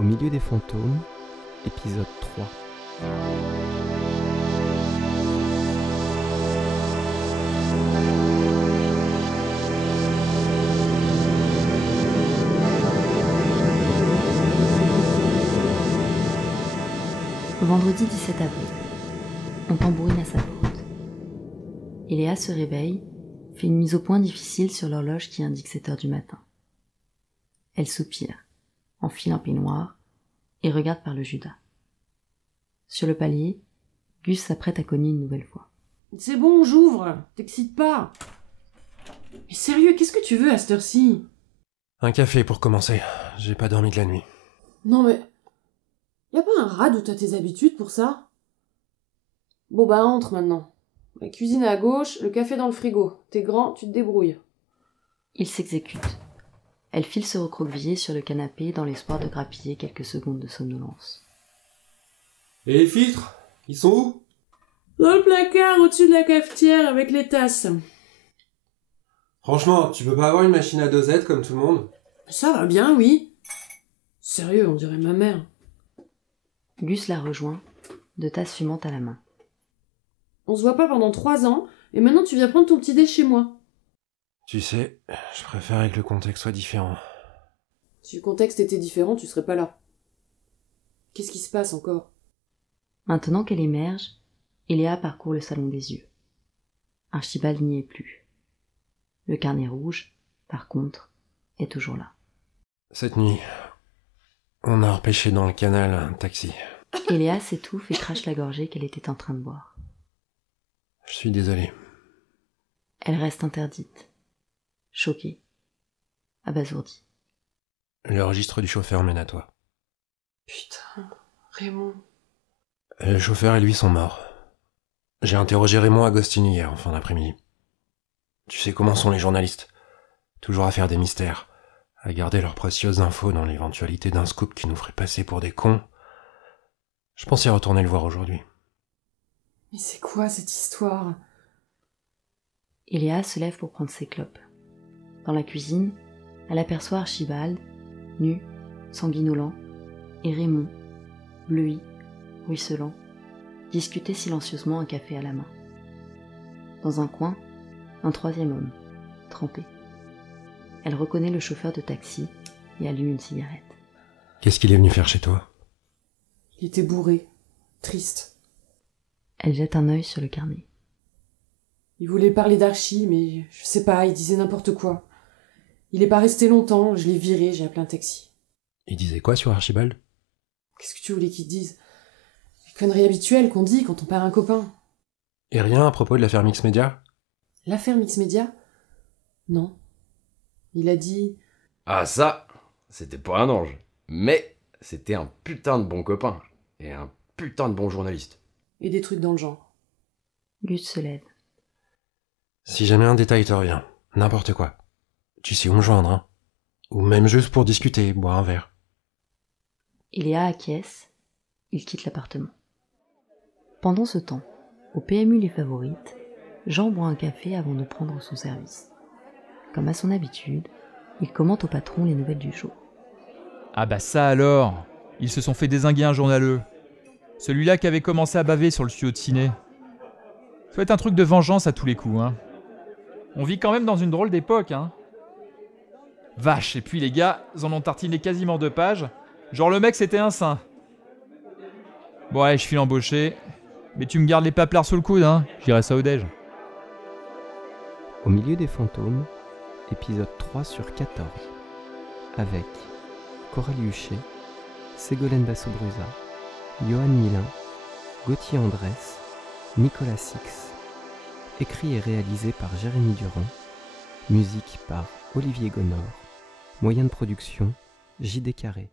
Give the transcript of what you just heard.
Au milieu des fantômes, épisode 3. Vendredi 17 avril. On tambourine à sa porte. Eléa se réveille, fait une mise au point difficile sur l'horloge qui indique 7 heures du matin. Elle soupire, enfile un peignoir et regarde par le Judas. Sur le palier, Gus s'apprête à cogner une nouvelle fois. C'est bon, j'ouvre, t'excite pas. Mais sérieux, qu'est-ce que tu veux à cette heure-ci? Un café pour commencer, j'ai pas dormi de la nuit. Non mais... Y'a pas un rad où t'as tes habitudes pour ça? Bon bah entre maintenant. La cuisine à gauche, le café dans le frigo. T'es grand, tu te débrouilles. Il s'exécute. Elle file se recroqueviller sur le canapé dans l'espoir de grappiller quelques secondes de somnolence. Et les filtres? Ils sont où? Dans le placard, au-dessus de la cafetière, avec les tasses. Franchement, tu peux pas avoir une machine à dosette comme tout le monde? Ça va bien, oui. Sérieux, on dirait ma mère. Gus la rejoint, de tasse fumante à la main. On se voit pas pendant 3 ans, et maintenant tu viens prendre ton petit dé chez moi. Tu sais, je préférais que le contexte soit différent. Si le contexte était différent, tu serais pas là. Qu'est-ce qui se passe encore? Maintenant qu'elle émerge, Eléa parcourt le salon des yeux. Archibald n'y est plus. Le carnet rouge, par contre, est toujours là. Cette nuit, on a repêché dans le canal un taxi. Eléa s'étouffe et crache la gorgée qu'elle était en train de boire. Je suis désolé. Elle reste interdite, choquée, abasourdie. Le registre du chauffeur mène à toi. Putain, Raymond. Le chauffeur et lui sont morts. J'ai interrogé Raymond Agostini hier en fin d'après-midi. Tu sais comment sont les journalistes. Toujours à faire des mystères, à garder leurs précieuses infos dans l'éventualité d'un scoop qui nous ferait passer pour des cons. Je pensais retourner le voir aujourd'hui. Mais c'est quoi cette histoire? Eléa se lève pour prendre ses clopes. Dans la cuisine, elle aperçoit Archibald, nu, sanguinolent, et Raymond, bleui, ruisselant, discuter silencieusement un café à la main. Dans un coin, un troisième homme, trempé. Elle reconnaît le chauffeur de taxi et allume une cigarette. Qu'est-ce qu'il est venu faire chez toi? Il était bourré, triste. Elle jette un œil sur le carnet. Il voulait parler d'Archie, mais je sais pas, il disait n'importe quoi. Il est pas resté longtemps, je l'ai viré, j'ai appelé un taxi. Il disait quoi sur Archibald? Qu'est-ce que tu voulais qu'il dise? Les conneries habituelles qu'on dit quand on perd un copain. Et rien à propos de l'affaire Mix Media? L'affaire Mix Media? Non. Il a dit... Ah ça, c'était pas un ange. Mais c'était un putain de bon copain. Et un putain de bon journaliste. Et des trucs dans le genre. Gus se lève. Si jamais un détail te revient, n'importe quoi, tu sais où me joindre, hein? Ou même juste pour discuter, boire un verre. Eléa acquiesce, il quitte l'appartement. Pendant ce temps, au PMU Les Favorites, Jean boit un café avant de prendre son service. Comme à son habitude, il commente au patron les nouvelles du jour. Ah bah ça alors, ils se sont fait dézinguer un journaleux. Celui-là qui avait commencé à baver sur le studio de ciné. Ça va être un truc de vengeance à tous les coups, hein. On vit quand même dans une drôle d'époque, hein. Vache, et puis les gars, ils en ont tartiné quasiment 2 pages. Genre le mec c'était un saint. Bon allez, je file embaucher. Mais tu me gardes les paplards sous le coude, hein. J'irai ça au déj. Au milieu des fantômes, épisode 3 sur 14. Avec Coralie Huchet, Ségolène Basso-Brusa, Johan Milin, Gauthier Andrès, Nicolas Six. Écrit et réalisé par Jérémy Durand. Musique par Olivier Gonor. Moyen de production, JD Carré.